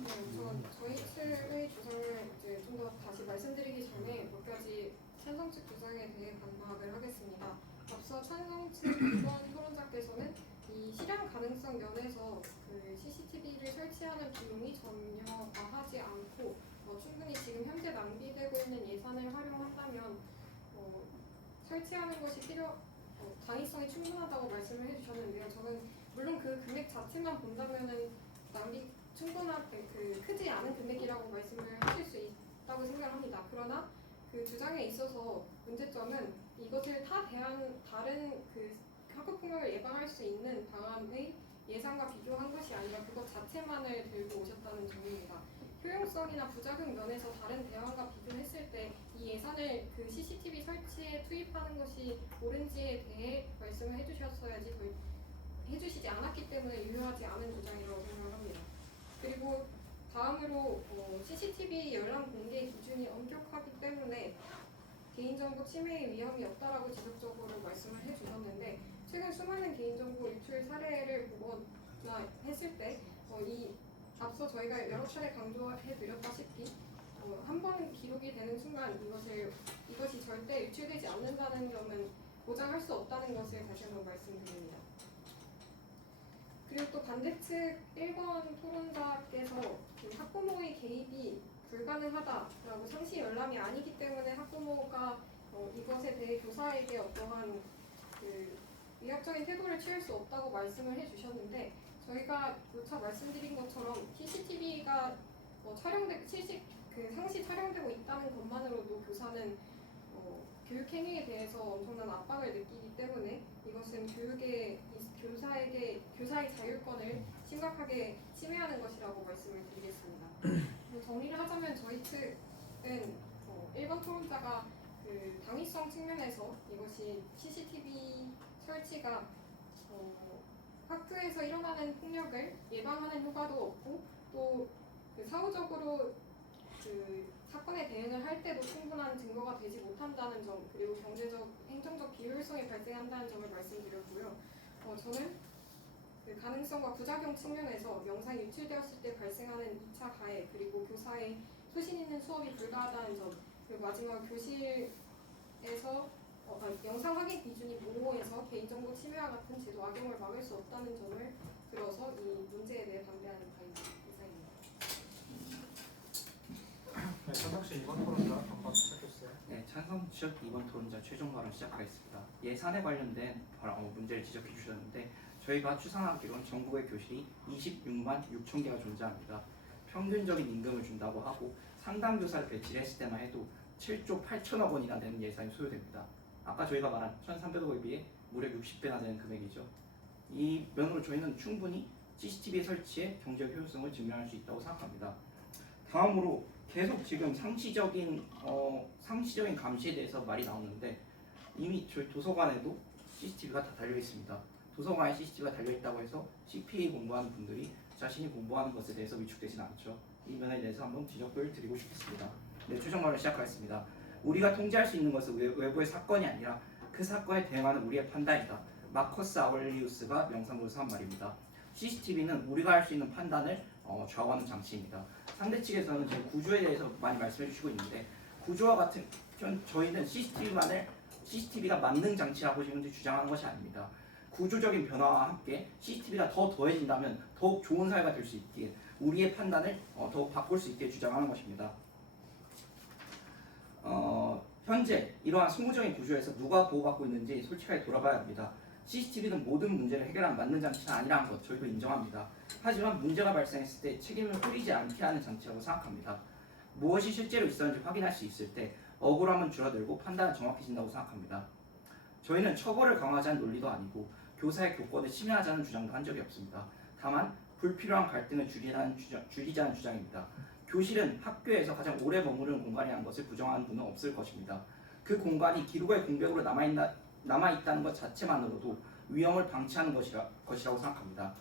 네, 우선 저희 측의 주장을 이제 좀 더 다시 말씀드리기 전에 몇 가지 찬성 측 주장에 대해 반박을 하겠습니다. 앞서 찬성 측 2번 토론자께서는 이 실현 가능성 면에서 그 CCTV를 설치하는 비용이 전혀 과하지 않고 충분히 지금 현재 낭비되고 있는 예산을 활용한다면 설치하는 것이 당위성이 충분하다고 말씀을 해주셨는데요. 저는 물론 그 금액 자체만 본다면은 낭비 크지 않은 금액이라고 말씀을 하실 수 있다고 생각합니다. 그러나 그 주장에 있어서 문제점은 이것을 다른 그 학교폭력을 예방할 수 있는 방안의 예산과 비교한 것이 아니라 그것 자체만을 들고 오셨다는 점입니다. 효용성이나 부작용 면에서 다른 대안과 비교했을 때 이 예산을 그 CCTV 설치에 투입하는 것이 옳은지에 대해 말씀을 해주시지 않았기 때문에 유효하지 않은 주장이라고 생각합니다. 그리고 다음으로 CCTV 열람 공개 기준이 엄격하기 때문에 개인정보 침해의 위험이 없다라고 지속적으로 말씀을 해주셨는데 최근 수많은 개인정보 유출 사례를 보거나 했을 때 이 앞서 저희가 여러 차례 강조해드렸다시피 한 번 기록이 되는 순간 이것이 절대 유출되지 않는다는 점은 보장할 수 없다는 것을 다시 한번 말씀드립니다. 그리고 또 반대측 1번 토론자께서 그 학부모의 개입이 불가능하다라고 상시 열람이 아니기 때문에 학부모가 이것에 대해 교사에게 어떠한 그 위협적인 태도를 취할 수 없다고 말씀을 해주셨는데 저희가 누차 말씀드린 것처럼 CCTV가 상시 촬영되고 있다는 것만으로도 교사는 교육 행위에 대해서 엄청난 압박을 느끼기 때문에 이것은 교사의 자율권을 심각하게 침해하는 것이라고 말씀을 드리겠습니다. 정리를 하자면 저희 측은 1번 토론자가 그 당위성 측면에서 이것이 CCTV 설치가 학교에서 일어나는 폭력을 예방하는 효과도 없고 또 그 사후적으로 그 사건에 대응을 할 때도 충분한 증거가 되지 못한다는 점 그리고 경제적, 행정적 비효율성이 발생한다는 점을 말씀드렸고요. 저는 그 가능성과 부작용 측면에서 영상이 유출되었을 때 발생하는 2차 가해 그리고 교사의 소신 있는 수업이 불가하다는 점 그리고 마지막 교실에서 영상 확인 기준이 모호해서 개인정보 침해와 같은 제도 악용을 막을 수 없다는 점을 들어서 이 문제에 대해 반대하는 바입니다. 이상입니다. 네, 찬성씨 2번 토론자 반박 시작했어요. 네, 찬성 지적 2번 토론자 최종 발언 시작하겠습니다. 예산에 관련된 문제를 지적해 주셨는데 저희가 추산하기로는 전국의 교실이 26만 6천 개가 존재합니다. 평균적인 임금을 준다고 하고 상담 교사를 배치를 했을 때만 해도 7조 8천억 원이나 되는 예산이 소요됩니다. 아까 저희가 말한 1,300억에 비해 무려 60배나 되는 금액이죠. 이 면으로 저희는 충분히 CCTV 설치의 경제적 효율성을 증명할 수 있다고 생각합니다. 다음으로 계속 지금 상시적인 감시에 대해서 말이 나오는데 이미 저희 도서관에도 CCTV가 다 달려 있습니다. 도서관에 CCTV가 달려 있다고 해서 CPA 공부하는 분들이 자신이 공부하는 것에 대해서 위축되지는 않죠. 이 면에 대해서 한번 지적을 드리고 싶습니다. 네, 최종 발언 시작하겠습니다. 우리가 통제할 수 있는 것은 외부의 사건이 아니라 그 사건에 대응하는 우리의 판단이다. 마커스 아울리우스가 명상으로서 한 말입니다. CCTV는 우리가 할 수 있는 판단을 좌우하는 장치입니다. 상대 측에서는 지금 구조에 대해서 많이 말씀해 주시고 있는데 구조와 같은 저희는 CCTV가 만능 장치라고 지금 주장하는 것이 아닙니다. 구조적인 변화와 함께 CCTV가 더 더해진다면 더욱 좋은 사회가 될 수 있기에 우리의 판단을 더욱 바꿀 수 있게 주장하는 것입니다. 현재 이러한 소모적인 구조에서 누가 보호받고 있는지 솔직하게 돌아봐야 합니다. CCTV는 모든 문제를 해결한 만능 장치는 아니라는 것 저희도 인정합니다. 하지만 문제가 발생했을 때 책임을 뿌리지 않게 하는 장치라고 생각합니다. 무엇이 실제로 있었는지 확인할 수 있을 때 억울함은 줄어들고 판단은 정확해진다고 생각합니다. 저희는 처벌을 강화하자는 논리도 아니고 교사의 교권을 침해하자는 주장도 한 적이 없습니다. 다만 불필요한 갈등을 줄이자는 주장입니다. 교실은 학교에서 가장 오래 머무르는 공간이라는 것을 부정하는 분은 없을 것입니다. 그 공간이 기록의 공백으로 남아있다는 것 자체만으로도 위험을 방치하는 것이라고 생각합니다.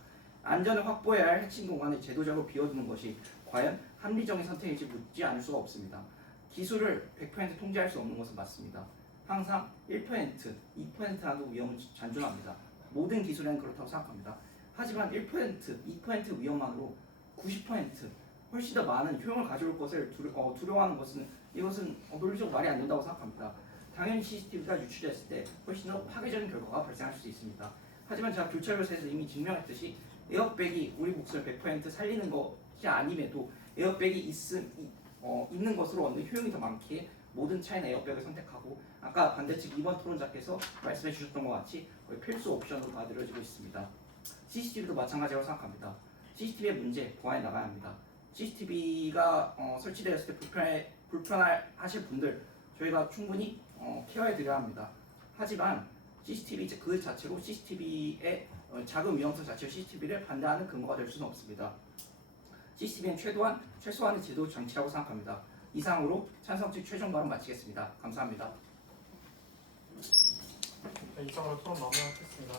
안전을 확보해야 할 핵심 공간을 제도적으로 비워두는 것이 과연 합리적인 선택일지 묻지 않을 수가 없습니다. 기술을 100% 통제할 수 없는 것은 맞습니다. 항상 1%, 2%라도 위험은 잔존합니다. 모든 기술에는 그렇다고 생각합니다. 하지만 1%, 2% 위험만으로 90% 훨씬 더 많은 효용을 가져올 것을 두려워하는 것은 이것은 논리적으로 말이 안 된다고 생각합니다. 당연히 CCTV가 유출됐을 때 훨씬 더 파괴적인 결과가 발생할 수도 있습니다. 하지만 제가 교찰교사에서 이미 증명했듯이 에어백이 우리 목숨을 100% 살리는 것이 아님에도 에어백이 있는 것으로 얻는 효용이 더 많기에 모든 차이나 에어백을 선택하고 아까 반대측 2번 토론자께서 말씀해 주셨던 것 같이 거의 필수 옵션으로 받아들여지고 있습니다. CCTV도 마찬가지라고 생각합니다. CCTV의 문제 보완해 나가야 합니다. CCTV가 설치되었을 때 불편하실 분들 저희가 충분히 케어해 드려야 합니다. 하지만 CCTV 그 자체로 CCTV의 작은 위험성 자체로 CCTV를 반대하는 근거가 될 수는 없습니다. CCTV는 최소한의 제도 장치라고 생각합니다. 이상으로 찬성 측 최종 발언 마치겠습니다. 감사합니다. 네, 이상으로 토론 마무리하겠습니다.